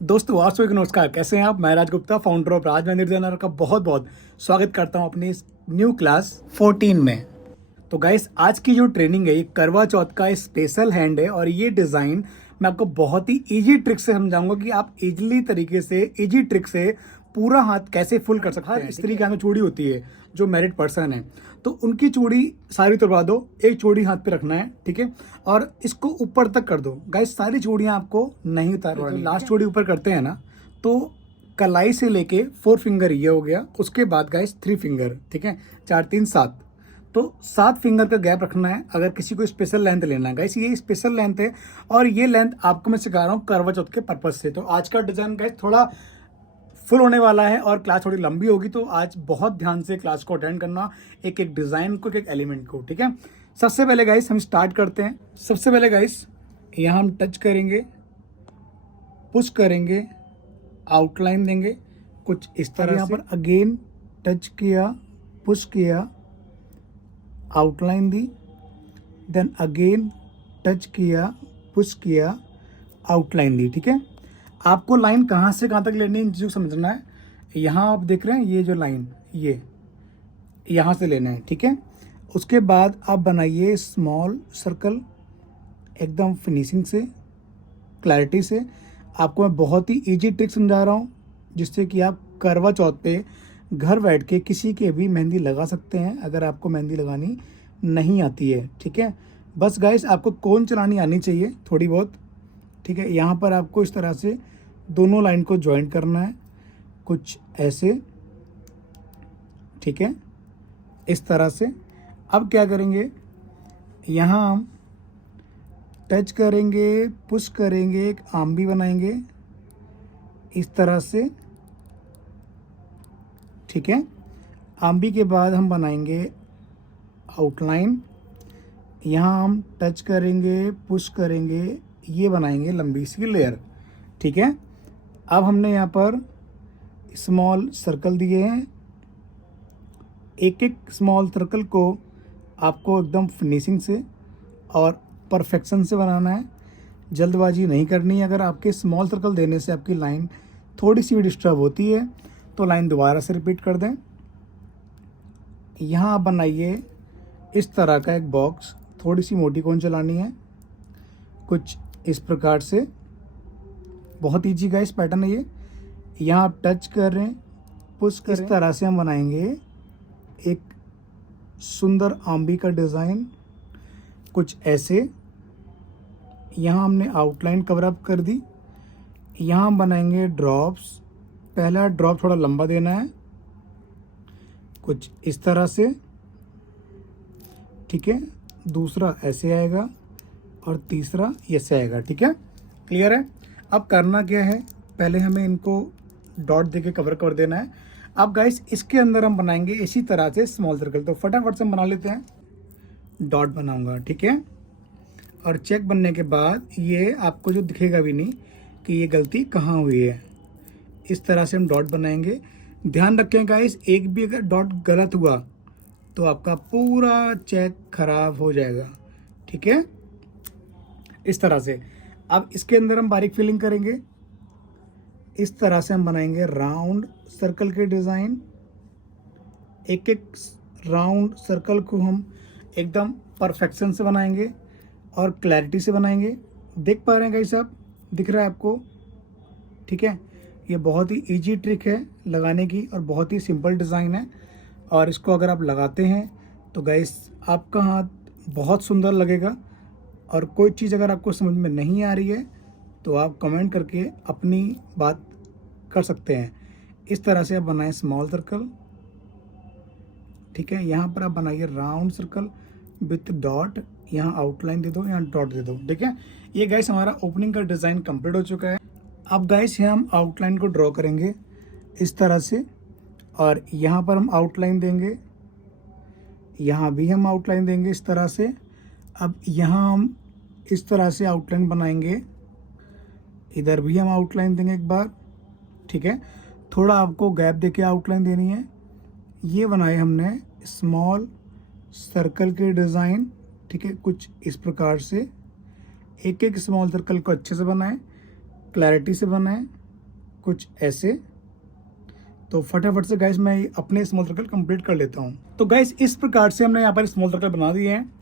दोस्तों आप सभी को नमस्कार। कैसे हैं आप? मैं राज गुप्ता, फाउंडर ऑफ राज मंदिर डिजाइनर का बहुत बहुत स्वागत करता हूं अपनी इस न्यू क्लास 14 में। तो गाइस, आज की जो ट्रेनिंग है ये करवा चौथ का स्पेशल हैंड है और ये डिज़ाइन मैं आपको बहुत ही इजी ट्रिक से समझाऊंगा कि आप इजीली तरीके से, इजी ट्रिक से पूरा हाथ कैसे फुल कर सकते हैं। स्त्री के हाथ में चूड़ी होती है, जो मैरिड पर्सन है तो उनकी चूड़ी सारी उतरवा दो, एक चूड़ी हाथ पे रखना है, ठीक है। और इसको ऊपर तक कर दो गाइस, सारी चूड़ियां आपको नहीं उतारनी। लास्ट चूड़ी ऊपर करते हैं ना, तो कलाई से लेके 4 फिंगर ये हो गया, उसके बाद गाइस 3 फिंगर, ठीक है, 4 3 7, तो 7 फिंगर का गैप रखना है अगर किसी को स्पेशल लेंथ लेना है। गाइस ये स्पेशल लेंथ है और ये लेंथ आपको मैं सिखा रहा हूँ करवा चौथ के पर्पज से। तो आज का डिजाइन गाइस थोड़ा फुल होने वाला है और क्लास थोड़ी लंबी होगी, तो आज बहुत ध्यान से क्लास को अटेंड करना, एक एक डिजाइन को, एक एक एलिमेंट को, ठीक है। सबसे पहले गाइस हम स्टार्ट करते हैं। सबसे पहले गाइस यहाँ हम टच करेंगे, पुश करेंगे, आउटलाइन देंगे कुछ इस तरह। यहाँ पर अगेन टच किया, पुश किया, आउटलाइन दी, देन अगेन टच किया, पुश किया, आउटलाइन दी, ठीक है। आपको लाइन कहाँ से कहाँ तक लेनी है जो समझना है। यहाँ आप देख रहे हैं ये जो लाइन, ये यहाँ से लेना है, ठीक है। उसके बाद आप बनाइए स्मॉल सर्कल एकदम फिनिशिंग से, क्लैरिटी से। आपको मैं बहुत ही इजी ट्रिक समझा रहा हूँ जिससे कि आप करवा चौथ पे घर बैठ के किसी के भी मेहंदी लगा सकते हैं अगर आपको मेहंदी लगानी नहीं आती है, ठीक है। बस गाइस आपको कोन चलानी आनी चाहिए थोड़ी बहुत, ठीक है। यहाँ पर आपको इस तरह से दोनों लाइन को ज्वाइंट करना है, कुछ ऐसे, ठीक है, इस तरह से। अब क्या करेंगे, यहाँ हम टच करेंगे, पुश करेंगे, एक आर्म भी बनाएंगे इस तरह से, ठीक है। आर्म के बाद हम बनाएंगे आउटलाइन। यहाँ हम टच करेंगे, पुश करेंगे, ये बनाएंगे लंबी सी लेयर, ठीक है। अब हमने यहाँ पर स्मॉल सर्कल दिए हैं, एक एक स्मॉल सर्कल को आपको एकदम फिनिशिंग से और परफेक्शन से बनाना है, जल्दबाजी नहीं करनी है। अगर आपके स्मॉल सर्कल देने से आपकी लाइन थोड़ी सी भी डिस्टर्ब होती है तो लाइन दोबारा से रिपीट कर दें। यहाँ आप बनाइए इस तरह का एक बॉक्स, थोड़ी सी मोटी कोन चलानी है कुछ इस प्रकार से। बहुत ईजी गाइस पैटर्न है ये। यहाँ आप टच कर रहे हैं, पुश कर रहे हैं, इस तरह से हम बनाएंगे एक सुंदर आंबी का डिज़ाइन कुछ ऐसे। यहाँ हमने आउटलाइन कवर अप कर दी। यहाँ हम बनाएंगे ड्रॉप्स। पहला ड्रॉप थोड़ा लंबा देना है कुछ इस तरह से, ठीक है। दूसरा ऐसे आएगा और तीसरा ऐसे आएगा, ठीक है। क्लियर है? अब करना क्या है, पहले हमें इनको डॉट देके कवर कर देना है। अब गाइस इसके अंदर हम बनाएंगे इसी तरह से स्मॉल सर्कल, तो फटाफट से हम बना लेते हैं। डॉट बनाऊंगा, ठीक है। और चेक बनने के बाद ये आपको जो दिखेगा भी नहीं कि ये गलती कहाँ हुई है। इस तरह से हम डॉट बनाएंगे। ध्यान रखें गाइस, एक भी अगर डॉट गलत हुआ तो आपका पूरा चेक खराब हो जाएगा, ठीक है। इस तरह से अब इसके अंदर हम बारीक फिलिंग करेंगे। इस तरह से हम बनाएंगे राउंड सर्कल के डिज़ाइन। एक एक राउंड सर्कल को हम एकदम परफेक्शन से बनाएंगे और क्लैरिटी से बनाएंगे। देख पा रहे हैं गाइस आप, दिख रहा है आपको, ठीक है। ये बहुत ही इजी ट्रिक है लगाने की और बहुत ही सिंपल डिज़ाइन है, और इसको अगर आप लगाते हैं तो गाइस आपका हाथ बहुत सुंदर लगेगा। और कोई चीज़ अगर आपको समझ में नहीं आ रही है तो आप कमेंट करके अपनी बात कर सकते हैं। इस तरह से आप बनाएं स्मॉल सर्कल, ठीक है। यहाँ पर आप बनाइए राउंड सर्कल विथ डॉट, यहाँ आउटलाइन दे दो, यहाँ डॉट दे दो, ठीक है। ये गाइस हमारा ओपनिंग का डिज़ाइन कंप्लीट हो चुका है। अब गाइस यहाँ हम आउटलाइन को ड्रॉ करेंगे इस तरह से, और यहाँ पर हम आउटलाइन देंगे, यहाँ भी हम आउटलाइन देंगे इस तरह से। अब यहाँ हम इस तरह से आउटलाइन बनाएंगे, इधर भी हम आउटलाइन देंगे एक बार, ठीक है। थोड़ा आपको गैप देके आउटलाइन देनी है। ये बनाए हमने स्मॉल सर्कल के डिज़ाइन, ठीक है, कुछ इस प्रकार से। एक एक स्मॉल सर्कल को अच्छे से बनाएं, क्लैरिटी से बनाएं, कुछ ऐसे। तो फटाफट से गाइस मैं अपने स्मॉल सर्कल कंप्लीट कर लेता हूँ। तो गाइस इस प्रकार से हमने यहाँ पर स्मॉल सर्कल बना दिए हैं।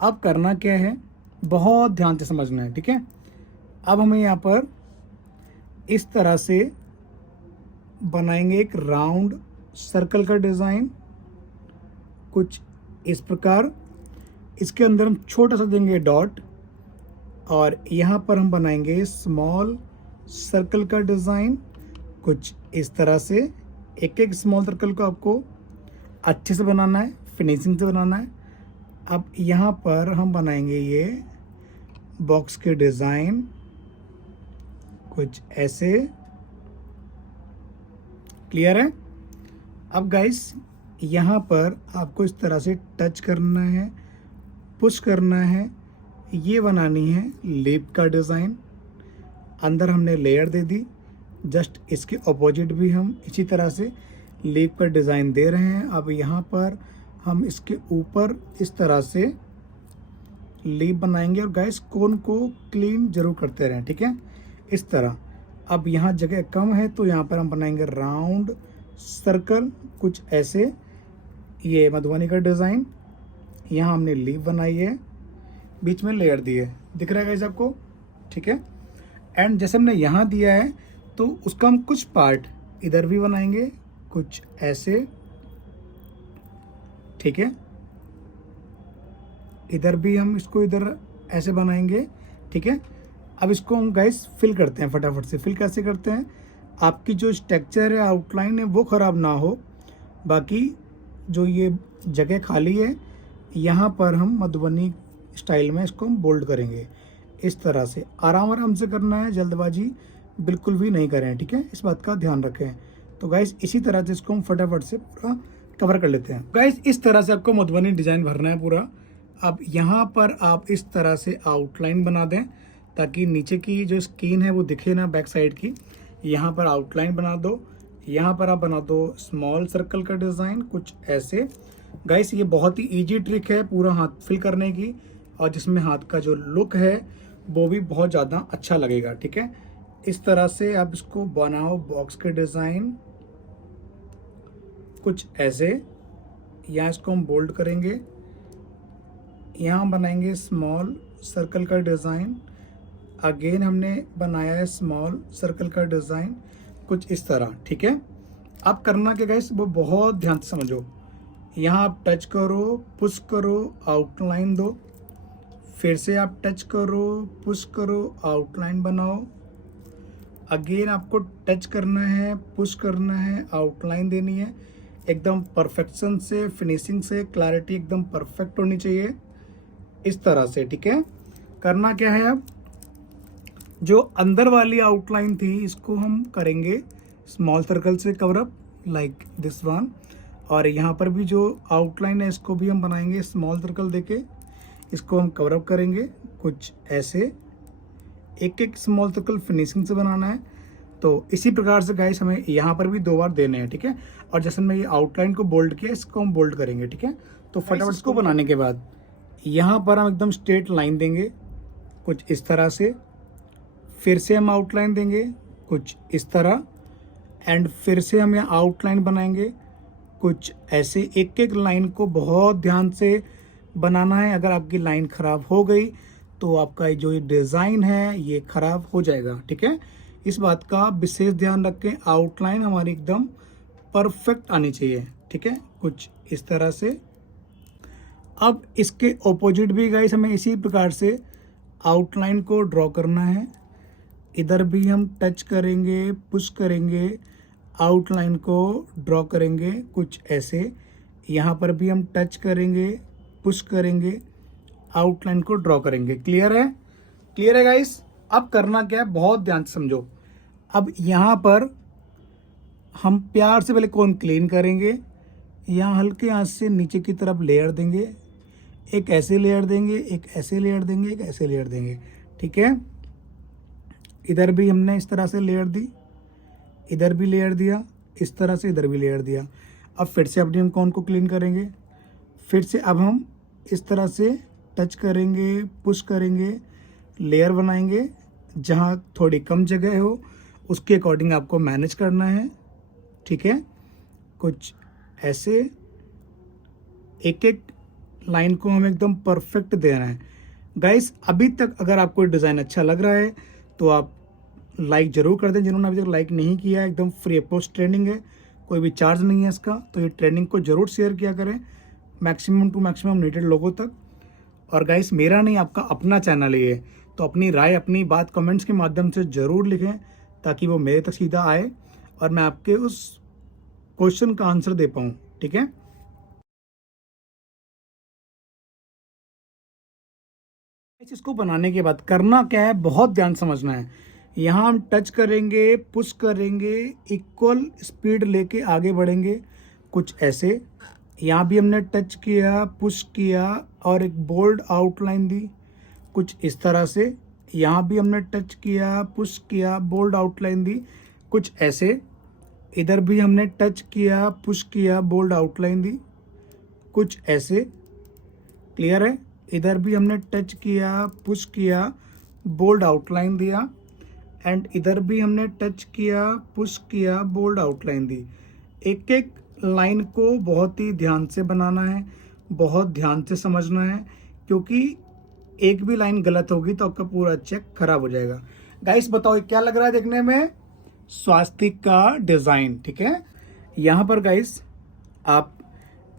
अब करना क्या है, बहुत ध्यान से समझना है, ठीक है। अब हमें यहाँ पर इस तरह से बनाएंगे एक राउंड सर्कल का डिज़ाइन, कुछ इस प्रकार। इसके अंदर हम छोटा सा देंगे डॉट, और यहाँ पर हम बनाएंगे स्मॉल सर्कल का डिज़ाइन कुछ इस तरह से। एक एक स्मॉल सर्कल को आपको अच्छे से बनाना है, फिनिशिंग से बनाना है। अब यहाँ पर हम बनाएंगे ये बॉक्स के डिज़ाइन कुछ ऐसे। क्लियर है। अब गाइस यहाँ पर आपको इस तरह से टच करना है, पुश करना है, ये बनानी है लीफ का डिज़ाइन। अंदर हमने लेयर दे दी, जस्ट इसके ऑपोजिट भी हम इसी तरह से लीफ का डिज़ाइन दे रहे हैं। अब यहाँ पर हम इसके ऊपर इस तरह से लीफ बनाएंगे, और गाइस कोन को क्लीन जरूर करते रहें, ठीक है, इस तरह। अब यहाँ जगह कम है तो यहाँ पर हम बनाएंगे राउंड सर्कल कुछ ऐसे। ये मधुबनी का डिज़ाइन, यहाँ हमने लीफ बनाई है, बीच में लेयर दी है, दिख रहा है गाइस आपको, ठीक है। एंड जैसे हमने यहाँ दिया है तो उसका हम कुछ पार्ट इधर भी बनाएंगे कुछ ऐसे, ठीक है। इधर भी हम इसको इधर ऐसे बनाएंगे, ठीक है। अब इसको हम गाइस फिल करते हैं फटाफट से। फिल कैसे करते हैं, आपकी जो स्ट्रक्चर है, आउटलाइन है, वो ख़राब ना हो। बाकी जो ये जगह खाली है, यहाँ पर हम मधुबनी स्टाइल में इसको हम बोल्ड करेंगे इस तरह से। आराम आराम से करना है, जल्दबाजी बिल्कुल भी नहीं करें, ठीक है, इस बात का ध्यान रखें। तो गाइस इसी तरह से इसको हम फटाफट से पूरा कवर कर लेते हैं। गाइस इस तरह से आपको मधुबनी डिज़ाइन भरना है पूरा। अब यहाँ पर आप इस तरह से आउटलाइन बना दें ताकि नीचे की जो स्किन है वो दिखे ना, बैक साइड की। यहाँ पर आउटलाइन बना दो, यहाँ पर आप बना दो स्मॉल सर्कल का डिज़ाइन कुछ ऐसे। गाइस ये बहुत ही इजी ट्रिक है पूरा हाथ फिल करने की, और जिसमें हाथ का जो लुक है वो भी बहुत ज़्यादा अच्छा लगेगा, ठीक है। इस तरह से आप इसको बनाओ बॉक्स के डिज़ाइन कुछ ऐसे। यहाँ इसको हम बोल्ड करेंगे, यहाँ बनाएंगे स्मॉल सर्कल का डिज़ाइन। अगेन हमने बनाया है स्मॉल सर्कल का डिज़ाइन कुछ इस तरह, ठीक है। आप करना क्या गाइस, वो बहुत ध्यान से समझो। यहाँ आप टच करो, पुश करो, आउटलाइन दो, फिर से आप टच करो, पुश करो, आउटलाइन बनाओ। अगेन आपको टच करना है, पुश करना है, आउटलाइन देनी है, एकदम परफेक्शन से, फिनिशिंग से, क्लैरिटी एकदम परफेक्ट होनी चाहिए इस तरह से, ठीक है। करना क्या है, अब जो अंदर वाली आउटलाइन थी इसको हम करेंगे स्मॉल सर्कल से cover up like this one. और यहाँ पर भी जो आउटलाइन है इसको भी हम बनाएंगे स्मॉल सर्कल देके, इसको हम कवर अप करेंगे कुछ ऐसे। एक एक स्मॉल सर्कल फिनिशिंग से बनाना है। तो इसी प्रकार से गाइस हमें यहाँ पर भी 2 बार देने हैं, ठीक है। और जैसे मैं ये आउटलाइन को बोल्ड किया, इसको हम बोल्ड करेंगे, ठीक है। तो फटाफट इसको बनाने के बाद यहाँ पर हम एकदम स्ट्रेट लाइन देंगे कुछ इस तरह से, फिर से हम आउटलाइन देंगे कुछ इस तरह, एंड फिर से हम यहाँ आउटलाइन बनाएंगे कुछ ऐसे। एक एक लाइन को बहुत ध्यान से बनाना है। अगर आपकी लाइन ख़राब हो गई तो आपका जो ये डिज़ाइन है ये ख़राब हो जाएगा, ठीक है। इस बात का विशेष ध्यान रखें, आउटलाइन हमारी एकदम परफेक्ट आनी चाहिए, ठीक है, कुछ इस तरह से। अब इसके ऑपोजिट भी गाइस हमें इसी प्रकार से आउटलाइन को ड्रॉ करना है। इधर भी हम टच करेंगे, पुश करेंगे, आउटलाइन को ड्रॉ करेंगे कुछ ऐसे। यहाँ पर भी हम टच करेंगे, पुश करेंगे, आउटलाइन को ड्रॉ करेंगे। क्लियर है, क्लियर है गाइस। अब करना क्या है, बहुत ध्यान से समझो। अब यहाँ पर हम प्यार से पहले कोन क्लीन करेंगे, यहाँ हल्के हाथ से नीचे की तरफ लेयर देंगे, एक ऐसे लेयर देंगे, एक ऐसे लेयर देंगे, एक ऐसे लेयर देंगे, ठीक है। इधर भी हमने इस तरह से लेयर दी, इधर भी लेयर दिया, इस तरह से इधर भी लेयर दिया। अब फिर से अपनी हम कोन को क्लीन करेंगे, फिर से अब हम इस तरह से टच करेंगे, पुश करेंगे, लेयर बनाएंगे। जहाँ थोड़ी कम जगह हो उसके अकॉर्डिंग आपको मैनेज करना है, ठीक है। कुछ ऐसे एक एक लाइन को हम एकदम परफेक्ट दे रहे हैं। गाइस अभी तक अगर आपको डिज़ाइन अच्छा लग रहा है तो आप लाइक ज़रूर कर दें। जिन्होंने अभी तक लाइक नहीं किया है, एकदम फ्री ऑफ कॉस्ट ट्रेनिंग है, कोई भी चार्ज नहीं है इसका, तो ये ट्रेनिंग को ज़रूर शेयर किया करें मैक्सिमम टू मैक्सिमम नीडेड लोगों तक। और गाइस मेरा नहीं, आपका अपना चैनल है ये, तो अपनी राय अपनी बात कमेंट्स के माध्यम से ज़रूर लिखें ताकि वो मेरे तक सीधा आए और मैं आपके उस क्वेश्चन का आंसर दे पाऊँ, ठीक है। इसको बनाने के बाद करना क्या है, बहुत ध्यान समझना है। यहाँ हम टच करेंगे, पुश करेंगे, इक्वल स्पीड लेके आगे बढ़ेंगे, कुछ ऐसे। यहाँ भी हमने टच किया, पुश किया और एक बोल्ड आउटलाइन दी, कुछ इस तरह से। यहाँ भी हमने टच किया, पुश किया, बोल्ड आउटलाइन दी, कुछ ऐसे। इधर भी हमने टच किया, पुश किया, बोल्ड आउटलाइन दी, कुछ ऐसे। क्लियर है। इधर भी हमने टच किया, पुश किया, बोल्ड आउटलाइन दिया, एंड इधर भी हमने टच किया, पुश किया, बोल्ड आउटलाइन दी। एक एक लाइन को बहुत ही ध्यान से बनाना है, बहुत ध्यान से समझना है, क्योंकि एक भी लाइन गलत होगी तो आपका पूरा चेक खराब हो जाएगा। गाइस बताओ ये क्या लग रहा है देखने में? स्वास्तिक का डिज़ाइन, ठीक है। यहाँ पर गाइस आप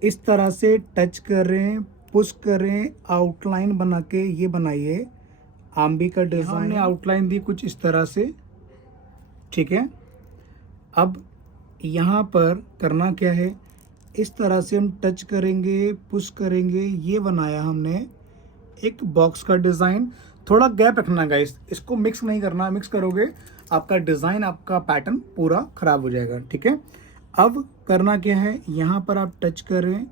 इस तरह से टच करें, पुश करें, आउटलाइन बना के ये बनाइए आम्बी का डिज़ाइन। हमने आउटलाइन दी कुछ इस तरह से, ठीक है। अब यहाँ पर करना क्या है, इस तरह से हम टच करेंगे, पुश करेंगे, ये बनाया हमने एक बॉक्स का डिज़ाइन। थोड़ा गैप रखना गाइस, इसको मिक्स नहीं करना, मिक्स करोगे आपका डिज़ाइन, आपका पैटर्न पूरा खराब हो जाएगा, ठीक है। अब करना क्या है, यहाँ पर आप टच करें,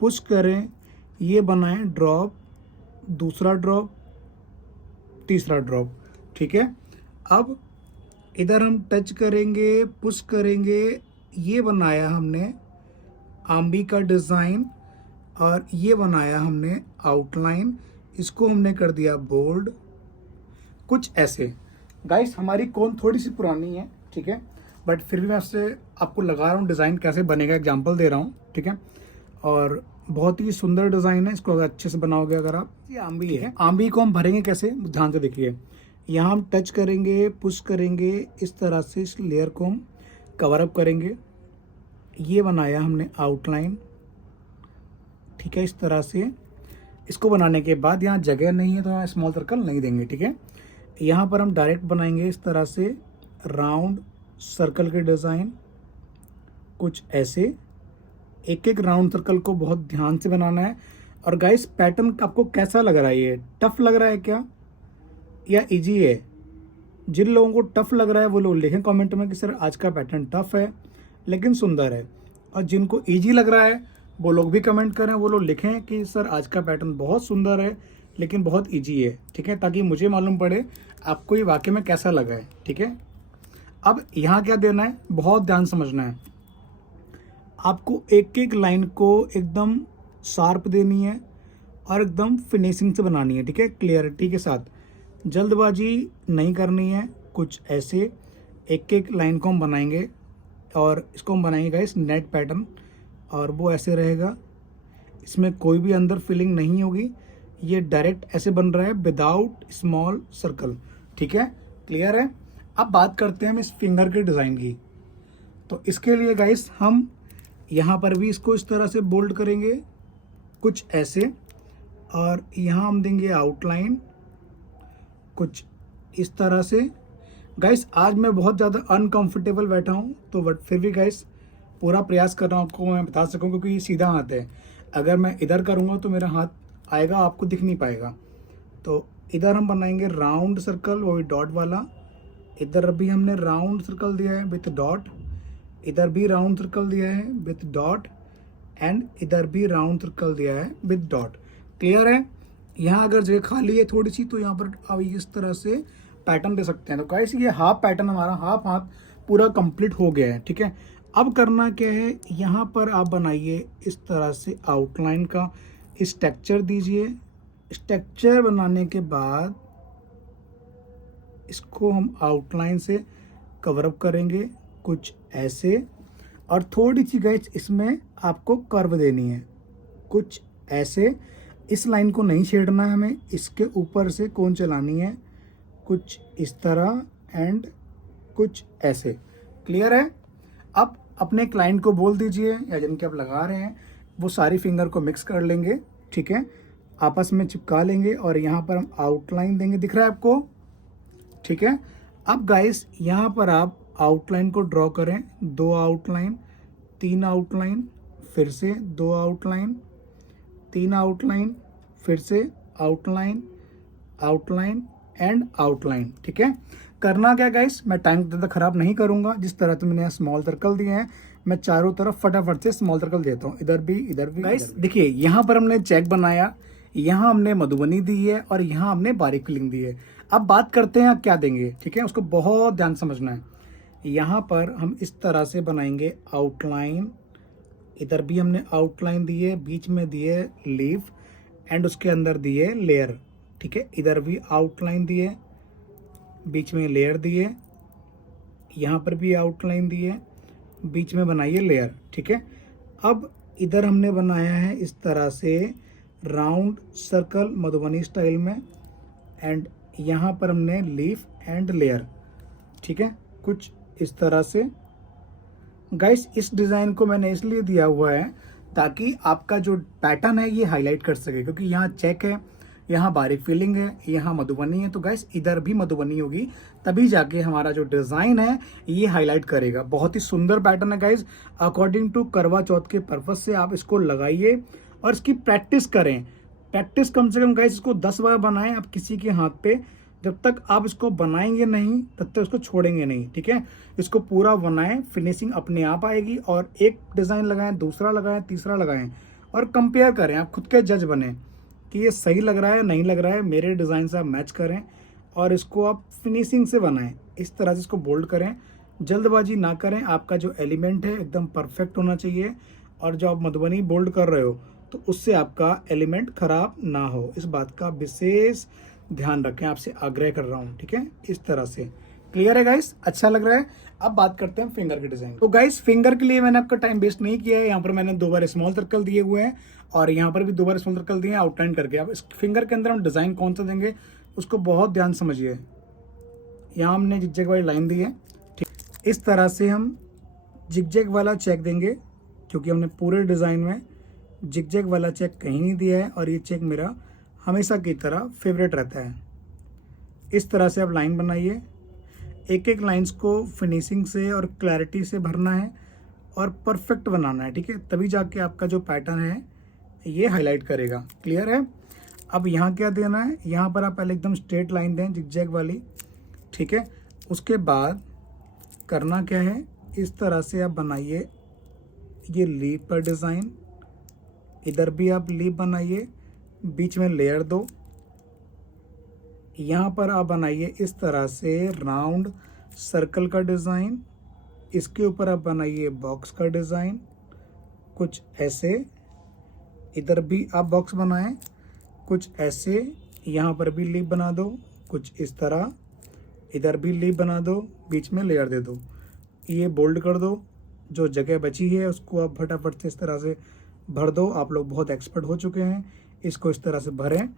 पुश करें, ये बनाएं ड्रॉप, दूसरा ड्रॉप, तीसरा ड्रॉप, ठीक है। अब इधर हम टच करेंगे, पुश करेंगे, ये बनाया हमने आम्बी का डिज़ाइन और ये बनाया हमने आउटलाइन, इसको हमने कर दिया बोल्ड, कुछ ऐसे। गाइस हमारी कौन थोड़ी सी पुरानी है, ठीक है, बट फिर भी मैं आपसे आपको लगा रहा हूँ डिज़ाइन कैसे बनेगा, एग्जांपल दे रहा हूँ, ठीक है। और बहुत ही सुंदर डिज़ाइन है, इसको अगर अच्छे से बनाओगे अगर आप। ये आम्बी है, आम्बी को हम भरेंगे कैसे, ध्यान से देखिए। यहाँ हम टच करेंगे, पुश करेंगे, इस तरह से इस लेयर को हम कवर अप करेंगे, ये बनाया हमने आउटलाइन, ठीक है। इस तरह से इसको बनाने के बाद यहाँ जगह नहीं है तो यहाँ स्मॉल सर्कल नहीं देंगे, ठीक है। यहाँ पर हम डायरेक्ट बनाएंगे इस तरह से राउंड सर्कल के डिज़ाइन, कुछ ऐसे। एक एक राउंड सर्कल को बहुत ध्यान से बनाना है। और गाइस पैटर्न आपको कैसा लग रहा है, ये टफ लग रहा है क्या या इजी है? जिन लोगों को टफ लग रहा है वो लोग लिखें कमेंट में कि सर आज का पैटर्न टफ है लेकिन सुंदर है, और जिनको इजी लग रहा है वो लोग भी कमेंट करें, वो लोग लिखें कि सर आज का पैटर्न बहुत सुंदर है लेकिन बहुत इजी है, ठीक है, ताकि मुझे मालूम पड़े आपको ये वाकई में कैसा लगा है, ठीक है। अब यहाँ क्या देना है, बहुत ध्यान समझना है। आपको एक एक लाइन को एकदम शार्प देनी है और एकदम फिनिशिंग से बनानी है, ठीक है, क्लियरिटी के साथ। जल्दबाजी नहीं करनी है, कुछ ऐसे एक एक लाइन को हम बनाएंगे और इसको हम बनाएंगे गाइस नेट पैटर्न, और वो ऐसे रहेगा, इसमें कोई भी अंदर फिलिंग नहीं होगी, ये डायरेक्ट ऐसे बन रहा है विदाउट स्मॉल सर्कल, ठीक है, क्लियर है। अब बात करते हैं हम इस फिंगर के डिज़ाइन की। तो इसके लिए गाइस हम यहाँ पर भी इसको इस तरह से बोल्ड करेंगे, कुछ ऐसे, और यहाँ हम देंगे आउटलाइन कुछ इस तरह से। गाइस आज मैं बहुत ज़्यादा अनकंफर्टेबल बैठा हूँ, तो बट फिर भी गाइस पूरा प्रयास कर रहा हूँ आपको मैं बता सकूँ, क्योंकि ये सीधा हाथ है। अगर मैं इधर करूँगा तो मेरा हाथ आएगा, आपको दिख नहीं पाएगा। तो इधर हम बनाएंगे राउंड सर्कल, वो भी डॉट वाला। इधर भी हमने राउंड सर्कल दिया है विथ डॉट, इधर भी राउंड सर्कल दिया है विथ डॉट, एंड इधर भी राउंड सर्कल दिया है विथ डॉट, क्लियर है। यहाँ अगर जगह खाली है थोड़ी सी तो यहाँ पर आप इस तरह से पैटर्न दे सकते हैं। तो गाइस ये हाफ पैटर्न हमारा हाफ हाथ पूरा कंप्लीट हो गया है, ठीक है। अब करना क्या है, यहाँ पर आप बनाइए इस तरह से आउटलाइन का स्ट्रक्चर दीजिए। स्ट्रक्चर बनाने के बाद इसको हम आउटलाइन से कवर अप करेंगे कुछ ऐसे, और थोड़ी सी गाइस इसमें आपको कर्व देनी है कुछ ऐसे। इस लाइन को नहीं छेड़ना है हमें, इसके ऊपर से कौन चलानी है कुछ इस तरह एंड कुछ ऐसे। क्लियर है? अब अपने क्लाइंट को बोल दीजिए या जिनके आप लगा रहे हैं वो सारी फिंगर को मिक्स कर लेंगे, ठीक है, आपस में चिपका लेंगे और यहाँ पर हम आउटलाइन देंगे। दिख रहा है आपको? ठीक है। अब गाइस यहाँ पर आप आउटलाइन को ड्रॉ करें, 2 आउटलाइन, 3 आउटलाइन, फिर से 2 आउटलाइन, 3 आउटलाइन, फिर से आउटलाइन, आउटलाइन एंड आउटलाइन। ठीक है। करना क्या गाइस, मैं टाइम ज़्यादा खराब नहीं करूंगा। जिस तरह से मैंने यहाँ स्मॉल सर्कल दिए हैं, मैं चारों तरफ फटाफट से स्मॉल सर्कल देता हूँ, इधर भी। गाइस देखिए, यहाँ पर हमने चेक बनाया, यहाँ हमने मधुबनी दी है और यहाँ हमने बारीक फिलिंग दी है। अब बात करते हैं क्या देंगे, ठीक है, उसको बहुत ध्यान समझना है। यहाँ पर हम इस तरह से बनाएंगे आउटलाइन, इधर भी हमने आउटलाइन दी है, बीच में दी है लीफ एंड उसके अंदर दी है लेयर। ठीक है, इधर भी आउटलाइन दी है, बीच में लेयर दी है, यहाँ पर भी आउटलाइन दी है, बीच में बनाइए लेयर। ठीक है। अब इधर हमने बनाया है इस तरह से राउंड सर्कल मधुबनी स्टाइल में एंड यहाँ पर हमने लीफ एंड लेयर। ठीक है, कुछ इस तरह से। गाइस इस डिज़ाइन को मैंने इसलिए दिया हुआ है ताकि आपका जो पैटर्न है ये हाईलाइट कर सके, क्योंकि यहाँ चेक है, यहाँ बारीक फिलिंग है, यहाँ मधुबनी है, तो गाइस इधर भी मधुबनी होगी, तभी जाके हमारा जो डिज़ाइन है ये हाईलाइट करेगा। बहुत ही सुंदर पैटर्न है गाइस, अकॉर्डिंग टू करवा चौथ के पर्पज से आप इसको लगाइए और इसकी प्रैक्टिस करें। प्रैक्टिस कम से कम गाइस इसको 10 बार बनाएं आप किसी के हाथ पे। जब तक आप इसको बनाएंगे नहीं तब तक इसको छोड़ेंगे नहीं। ठीक है, इसको पूरा बनाएं, फिनिशिंग अपने आप आएगी। और एक डिज़ाइन लगाएं, दूसरा लगाएं, तीसरा लगाएं और कंपेयर करें। आप खुद के जज बने कि ये सही लग रहा है नहीं लग रहा है, मेरे डिज़ाइन से आप मैच करें और इसको आप फिनिशिंग से बनाएं। इस तरह से इसको बोल्ड करें, जल्दबाजी ना करें। आपका जो एलिमेंट है एकदम परफेक्ट होना चाहिए और जो आप मधुबनी बोल्ड कर रहे हो तो उससे आपका एलिमेंट खराब ना हो, इस बात का विशेष ध्यान रखें, आपसे आग्रह कर रहा हूँ। ठीक है, इस तरह से। क्लियर है गाइस? अच्छा लग रहा है? अब बात करते हैं फिंगर के डिजाइन। तो गाइस फिंगर के लिए मैंने आपका टाइम वेस्ट नहीं किया है। यहाँ पर मैंने 2 बार स्मॉल सर्कल दिए हुए हैं और यहाँ पर भी 2 बार स्मॉल सर्कल दिए हैं आउटलाइन करके। अब इस फिंगर के अंदर हम डिजाइन कौन सा देंगे उसको बहुत ध्यान समझिए। यहाँ हमने जिगजैग वाली लाइन दी है, ठीक, इस तरह से हम जिगजैग वाला चेक देंगे, क्योंकि हमने पूरे डिजाइन में जिगजैग वाला चेक कहीं नहीं दिया है और ये चेक मेरा हमेशा की तरह फेवरेट रहता है। इस तरह से आप लाइन बनाइए, एक एक लाइंस को फिनिशिंग से और क्लैरिटी से भरना है और परफेक्ट बनाना है। ठीक है, तभी जाके आपका जो पैटर्न है ये हाईलाइट करेगा। क्लियर है? अब यहाँ क्या देना है, यहाँ पर आप पहले एकदम स्ट्रेट लाइन दें जिगजैग वाली। ठीक है, उसके बाद करना क्या है, इस तरह से आप बनाइए ये लीफ पर डिज़ाइन, इधर भी आप लीफ बनाइए, बीच में लेयर दो। यहाँ पर आप बनाइए इस तरह से राउंड सर्कल का डिज़ाइन, इसके ऊपर आप बनाइए बॉक्स का डिज़ाइन कुछ ऐसे। इधर भी आप बॉक्स बनाएं कुछ ऐसे, यहाँ पर भी लीफ बना दो कुछ इस तरह, इधर भी लीफ बना दो, बीच में लेयर दे दो, ये बोल्ड कर दो। जो जगह बची है उसको आप फटाफट से इस तरह से भर दो। आप लोग बहुत एक्सपर्ट हो चुके हैं, इसको इस तरह से भरें।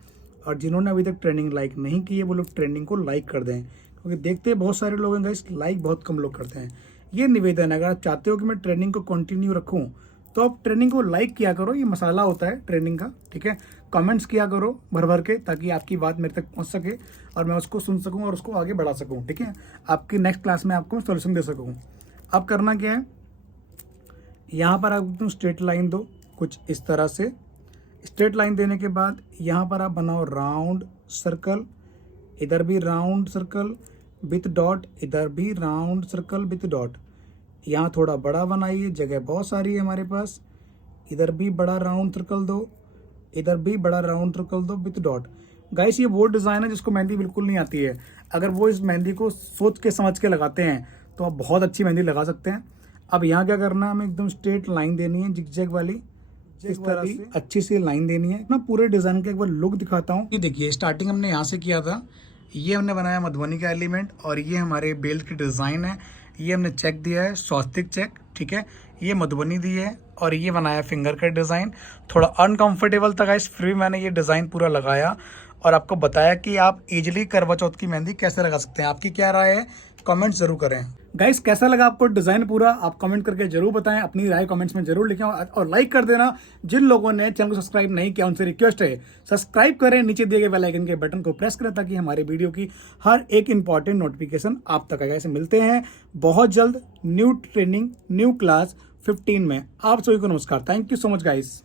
और जिन्होंने अभी तक ट्रेनिंग लाइक नहीं की है वो लोग ट्रेनिंग को लाइक कर दें, क्योंकि देखते बहुत सारे लोग हैं गाइस, लाइक बहुत कम लोग करते हैं। ये निवेदन है, अगर आप चाहते हो कि मैं ट्रेनिंग को कंटिन्यू रखूं तो आप ट्रेनिंग को लाइक किया करो, ये मसाला होता है ट्रेनिंग का। ठीक है, कमेंट्स किया करो भर भर के, ताकि आपकी बात मेरे तक पहुंच सके और मैं उसको सुन सकूं और उसको आगे बढ़ा सकूं। ठीक है, आपकी नेक्स्ट क्लास में आपको सोल्यूशन दे सकूं। अब करना क्या है, यहाँ पर आप एकदम स्ट्रेट लाइन दो कुछ इस तरह से। स्ट्रेट लाइन देने के बाद यहाँ पर आप बनाओ राउंड सर्कल, इधर भी राउंड सर्कल विथ डॉट, इधर भी राउंड सर्कल विथ डॉट। यहाँ थोड़ा बड़ा बनाइए, जगह बहुत सारी है हमारे पास। इधर भी बड़ा राउंड सर्कल दो, इधर भी बड़ा राउंड सर्कल दो विथ डॉट। गाइस ये वो डिज़ाइन है जिसको मेहंदी बिल्कुल नहीं आती है, अगर वो इस मेहंदी को सोच के समझ के लगाते हैं तो आप बहुत अच्छी मेहंदी लगा सकते हैं। अब यहाँ क्या करना है, हमें एकदम स्ट्रेट लाइन देनी है जिगजैग वाली, इस तरह से अच्छी सी लाइन देनी है। मैं पूरे डिज़ाइन का एक बार लुक दिखाता हूँ। ये देखिए, स्टार्टिंग हमने यहाँ से किया था, ये हमने बनाया मधुबनी का एलिमेंट और ये हमारे बेल्ट की डिज़ाइन है। ये हमने चेक दिया है, स्वस्तिक चेक, ठीक है। ये मधुबनी दी है और ये बनाया फिंगर का डिज़ाइन। थोड़ा अनकंफर्टेबल था गाइस, फिर भी मैंने ये डिज़ाइन पूरा लगाया और आपको बताया कि आप इजीली करवा चौथ की मेहंदी कैसे लगा सकते हैं। आपकी क्या राय है, कमेंट जरूर करें। गाइस कैसा लगा आपको डिज़ाइन पूरा, आप कमेंट करके जरूर बताएं, अपनी राय कमेंट्स में जरूर लिखें और लाइक कर देना। जिन लोगों ने चैनल को सब्सक्राइब नहीं किया उनसे रिक्वेस्ट है सब्सक्राइब करें, नीचे दिए गए बेल आइकन के बटन को प्रेस करें ताकि हमारे वीडियो की हर एक इंपॉर्टेंट नोटिफिकेशन आप तक आए। ऐसे मिलते हैं बहुत जल्द न्यू ट्रेनिंग न्यू क्लास 15 में। आप सभी को नमस्कार, thank you so much guys.